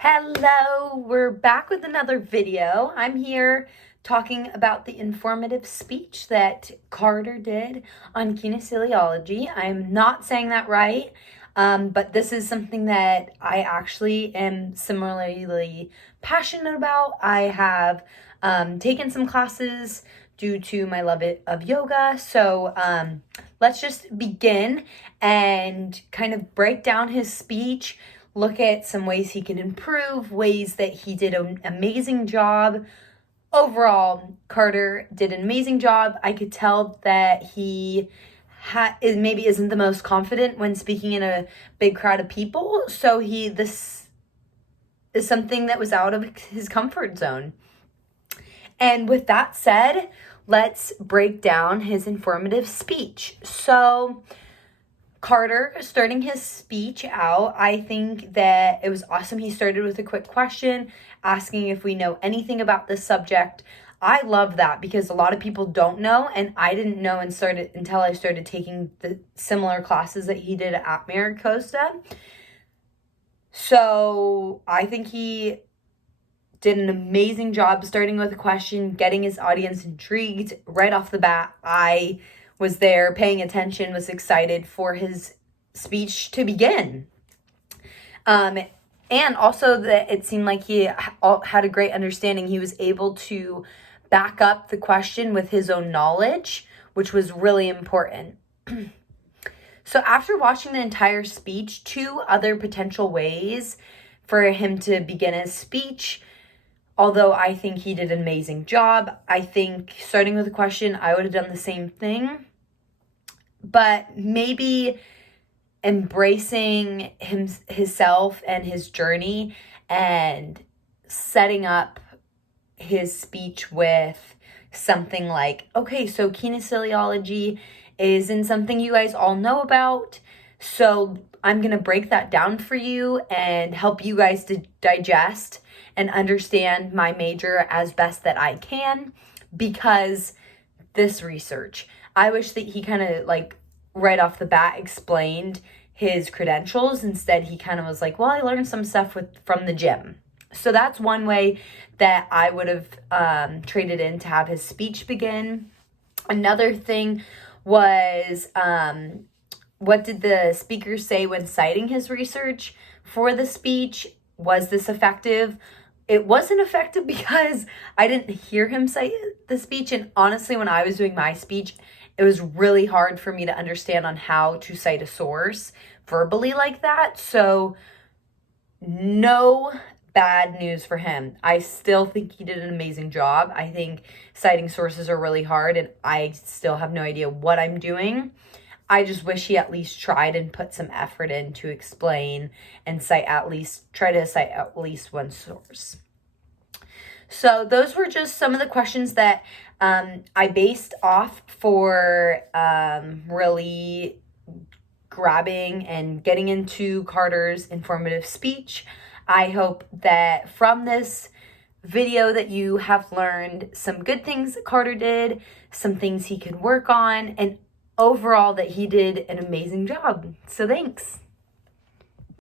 Hello, we're back with another video. I'm here talking about the informative speech that Carter did on kinesiology. I'm not saying that right, but this is something that I actually am similarly passionate about. I have taken some classes due to my love of yoga. So let's just begin and kind of break down his speech, look at some ways he can improve, ways that he did an amazing job. Overall, Carter did an amazing job. I could tell that he maybe isn't the most confident when speaking in a big crowd of people. So this is something that was out of his comfort zone. And with that said, let's break down his informative speech. So Carter starting his speech out, I think that it was awesome. He started with a quick question asking if we know anything about this subject. I love that because a lot of people don't know, and I didn't know until I started taking the similar classes that he did at MiraCosta. So I think he did an amazing job starting with a question, getting his audience intrigued right off the bat. I was there paying attention, was excited for his speech to begin. And also that it seemed like he had a great understanding. He was able to back up the question with his own knowledge, which was really important. So after watching the entire speech, two other potential ways for him to begin his speech. Although I think he did an amazing job, I think starting with a question, I would have done the same thing. But maybe embracing himself and his journey and setting up his speech with something like, okay, so kinesiology isn't something you guys all know about. So I'm going to break that down for you and help you guys to digest and understand my major as best that I can because this research. I wish that he kind of right off the bat explained his credentials. Instead, he kind of was like, well, I learned some stuff from the gym. So that's one way that I would have traded in to have his speech begin. Another thing was, what did the speaker say when citing his research for the speech? Was this effective? It wasn't effective because I didn't hear him cite the speech. And honestly, when I was doing my speech, it was really hard for me to understand on how to cite a source verbally like that. So no bad news for him. I still think he did an amazing job. I think citing sources are really hard and I still have no idea what I'm doing. I just wish he at least tried and put some effort in to explain and try to cite at least one source. So those were just some of the questions that I based off for really grabbing and getting into Carter's informative speech. I hope that from this video that you have learned some good things that Carter did, some things he could work on, and overall that he did an amazing job. So thanks.